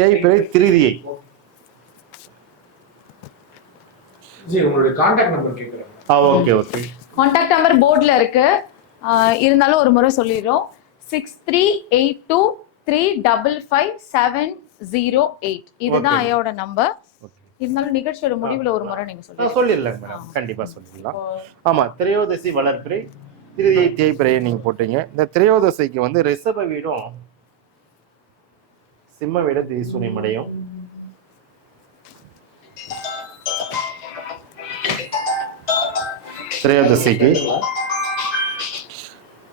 தேய்பிறை திருதியை. உங்களுடைய contact number கேக்குறேன். Okay okay. கான்டாக்ட் நம்பர் போர்ட்ல இருக்கு, இருந்தாலும் ஒரு முறை சொல்லிடுறோம். 6382355708 இதுதான் ஐயாவோட நம்பர். இருந்தாலும் நிகழ்ச்சியோட முடிவுல ஒரு முறை நீங்க சொல்லிடலாம் மேடம், கண்டிப்பா சொல்லிடலாம். ஆமா, திரையோதசி வளர்பிறை திருதியை தேய்பிறையை நீங்க போட்டீங்க. இந்த திரையோதசிக்கு வந்து ரிஷப வீடும் சிம்ம வீட திரிசூனியம் அடையும். திரையோதசிக்கு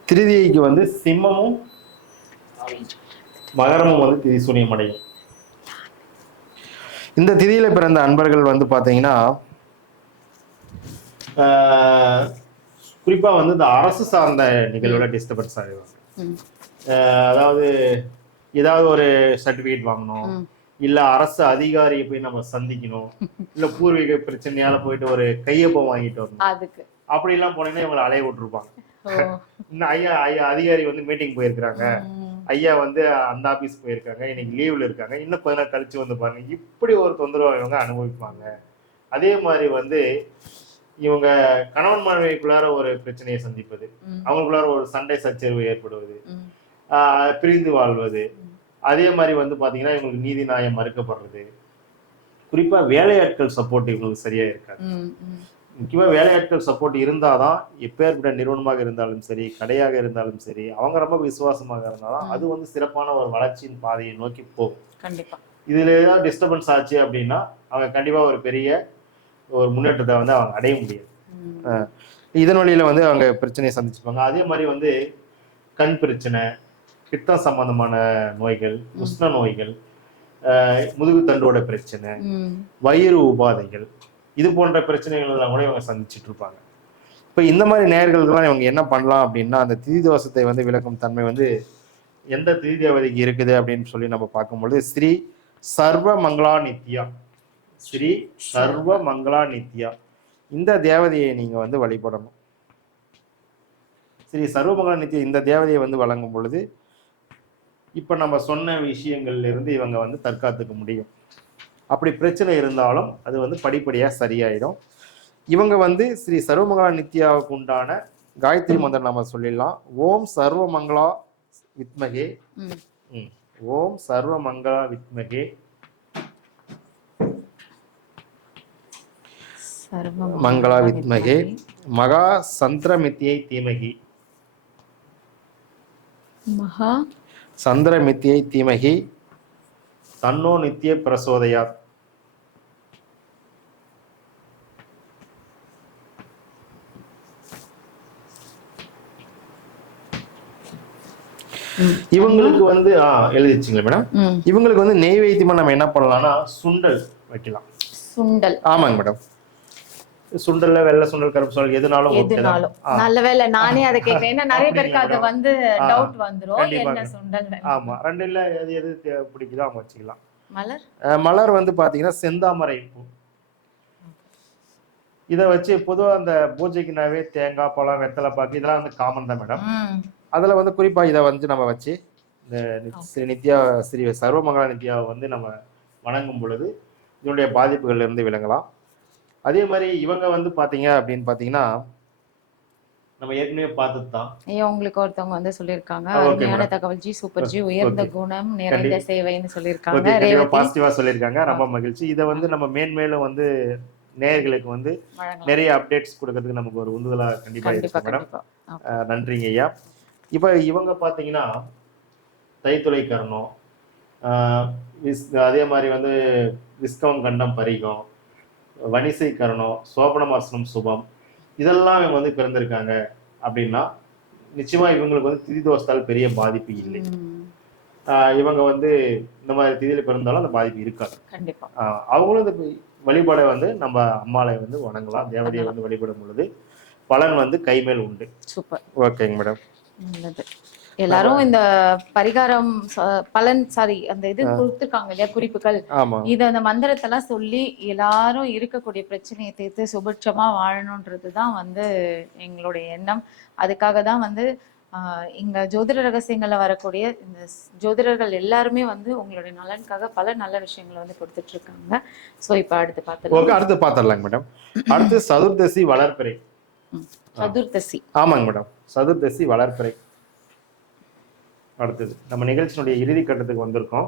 திருதியைக்கு வந்து சிம்மமும் மகரமும் வந்து திரிசூனியம் அடையும். இந்த திதியில பிறந்த அன்பர்கள் வந்து பாத்தீங்கன்னா குறிப்பா வந்து இந்த அரசு சார்ந்த நிகழ்வுல டிஸ்டர்பன்ஸ் ஆகிடுவாங்க. அதாவது ஏதாவது ஒரு சர்டிபிகேட் வாங்கணும், இல்ல அரசு அதிகாரியை போய் நம்ம சந்திக்கணும், இல்ல பூர்வீக பிரச்சனையால போயிட்டு ஒரு கையொப்பம் வாங்கிட்டு வரணும், அப்படி எல்லாம் போனீங்கன்னா இவங்களை அலைய விட்டுருப்பாங்க. இன்னும் ஐயா அதிகாரி வந்து மீட்டிங் போயிருக்கிறாங்க, ஐயா வந்து அந்த ஆபீஸ் போயிருக்காங்க, இன்னைக்கு லீவ்ல இருக்காங்க, இன்னும் கொஞ்ச நாள் கழிச்சு வந்து பாருங்க, இப்படி ஒரு தொந்தரவு இவங்க அனுபவிப்பாங்க. அதே மாதிரி வந்து இவங்க கணவன் மனைவிக்குள்ளார ஒரு பிரச்சனையை சந்திப்பது, அவங்களுக்குள்ளார ஒரு சண்டை சச்சரவு ஏற்படுவது, பிரிந்து வாழ்வது, அதே மாதிரி வந்து பாத்தீங்கன்னா இவங்களுக்கு நீதி நியாயம் மறுக்கப்படுறது. குறிப்பா வேலையாட்கள் சப்போர்ட் இவங்களுக்கு சரியா இருக்காது. முக்கியமா வேலையாட்கள் சப்போர்ட் இருந்தாதான் எப்பேற்பட்ட நிறுவனமாக இருந்தாலும் சரி, கடையாக இருந்தாலும் சரி, அவங்க ரொம்ப விசுவாசமாக இருந்தாலும் அது வந்து சிறப்பான ஒரு வளர்ச்சியின் பாதையை நோக்கி போகும். கண்டிப்பா இதுல ஏதாவது டிஸ்டர்பன்ஸ் ஆச்சு அப்படின்னா அவங்க கண்டிப்பா ஒரு பெரிய ஒரு முன்னேற்றத்தை வந்து அவங்க அடைய முடியாது. இதன் வழியில வந்து அவங்க பிரச்சனையை சந்திச்சுப்பாங்க. அதே மாதிரி வந்து கண் பிரச்சனை, பித்தம் சம்பந்தமான நோய்கள், உஷ்ண நோய்கள், முதுகு தண்டோட பிரச்சனை, வயிறு உபாதைகள், இது போன்ற பிரச்சனைகள் எல்லாம் கூட இவங்க சந்திச்சுட்டு இருப்பாங்க. இப்ப இந்த மாதிரி நேயர்களுக்கெல்லாம் இவங்க என்ன பண்ணலாம் அப்படின்னா, அந்த திதி தோஷத்தை வந்து விளக்கும் தன்மை வந்து எந்த திதி தேவதைக்கு இருக்குது அப்படின்னு சொல்லி நம்ம பார்க்கும்பொழுது ஸ்ரீ சர்வ மங்களா நித்யா, ஸ்ரீ சர்வ மங்களா நித்யா இந்த தேவதையை நீங்க வந்து வழிபடணும். ஸ்ரீ சர்வமங்களா நித்யா இந்த தேவதையை வந்து வழங்கும் பொழுது இப்ப நம்ம சொன்ன விஷயங்கள்ல இருந்து இவங்க வந்து தற்காத்துக்க முடியும். அப்படி பிரச்சனை இருந்தாலும் அது வந்து படிப்படியா சரியாயிடும். இவங்க வந்து ஸ்ரீ சர்வமங்களா நித்யாவுக்கு உண்டான காயத்ரி மந்திரம் நம்ம சொல்லிடலாம். ஓம் சர்வமங்களா வித்மகே, ஓம் சர்வமங்களா வித்மகே மங்களா வித்மகே மகா சந்திரமித்யை தீமகி, மகா சந்திரமித்யை தீமகி தன்னோ நித்திய பிரசோதயாத். இவங்களுக்கு வந்து எழுதிச்சுங்களா மேடம்? இவங்களுக்கு வந்து நெய்வேத்தியமா நம்ம என்ன பண்ணலாம்னா சுண்டல் வைக்கலாம். சுண்டல்? ஆமாங்க மேடம். சுண்டல்ல வெள்ளை சுண்டல், கருப்பு சுண்டல் எதுனாலும் நல்ல வேளை நானே அதை கேட்கிறேன். ஏன்னா நிறைய பேருக்கு அது வந்து டவுட் வந்துரும். என்ன சுண்டல்? ஆமா, ரெண்டுல எது பிடிக்குதோ அவங்க வச்சுக்கலாம். மலர்? மலர் வந்து பாத்தீங்கன்னா செந்தாமரை பூ. இதை வச்சு பொதுவா அந்த பூஜைக்குனாவே தேங்காய், பழம், வெத்தலை பாக்கு இதெல்லாம் வந்து காமன் தான் மேடம். அதுல வந்து குறிப்பா இதை வந்து நம்ம வச்சு இந்த ஸ்ரீ நித்யா, ஸ்ரீ சர்வமங்களா நித்யாவை வந்து நம்ம வணங்கும் பொழுது இதனுடைய பாதிப்புகள்ல இருந்து விளங்கலாம். அதே மாதிரி இவங்க வந்து பாத்தீங்க அப்படின்னு பாத்தீங்கன்னா நம்ம ஏற்கனவே பார்த்துட்டு தான் உங்களுக்கு ஒருத்தவங்க வந்து சொல்லியிருக்காங்க, அருமையான தகவல் ஜி, சூப்பர் ஜி, உயர்ந்த குணம் நிறைந்த சேவைன்னு சொல்லியிருக்காங்க. பாசிட்டிவா சொல்லியிருக்காங்க, ரொம்ப மகிழ்ச்சி. இதை வந்து நம்ம மேன்மேலும் வந்து நேயர்களுக்கு வந்து நிறைய அப்டேட்ஸ் கொடுக்கறதுக்கு நமக்கு ஒரு உந்துதலா கண்டிப்பா இருக்கு மேடம். நன்றிங்க ஐயா. இப்ப இவங்க பாத்தீங்கன்னா தைத்துளை கரணம், அதே மாதிரி வந்து விஸ்கம் கண்டம் பரிகம், வனிசை கரணம், சோபனமாசனம் சுபம், இதெல்லாம் இவங்க வந்து பிறந்திருக்காங்க அப்படின்னா நிச்சயமா இவங்களுக்கு வந்து திதி தோஷத்தால் பெரிய பாதிப்பு இல்லை. இவங்க வந்து இந்த மாதிரி திதியில பிறந்தாலும் அந்த பாதிப்பு இருக்காது. கண்டிப்பா அவங்களும் இந்த வழிபாடை வந்து நம்ம அம்மாளை வந்து வணங்கலாம். தேவதையை வந்து வழிபடும் பொழுது பலன் வந்து கைமேல் உண்டு. சூப்பர். ஓகேங்க மேடம். நல்லது. எல்லாரும் இந்த பரிகாரம் பலன் அந்த இது கொடுத்துருக்காங்க இல்லையா, குறிப்புகள், இத அந்த மந்திரத்தெல்லாம் சொல்லி எல்லாரும் இருக்கக்கூடிய பிரச்சனையை தீர்த்து சுபிட்சமா வாழணும்ன்றதுதான் வந்து எங்களுடைய எண்ணம். அதுக்காக தான் வந்து இங்க ஜோதிட ரகசியங்கள்ல வரக்கூடிய இந்த ஜோதிடர்கள் எல்லாருமே வந்து உங்களுடைய நலனுக்காக பல நல்ல விஷயங்களை வந்து கொடுத்துட்டு இருக்காங்க. ஸோ இப்போ அடுத்து பார்த்துக்கலாம். அடுத்து பார்த்துடலாங்க மேடம். அடுத்து சதுர்தசி வளர்பிறை. சதுர்தசி, ஆமாங்க மேடம், சதுர்தசி வளர்பிறை. அடுத்தது நம்ம நிகழ்ச்சியினுடைய இறுதி கட்டத்துக்கு வந்திருக்கோம்.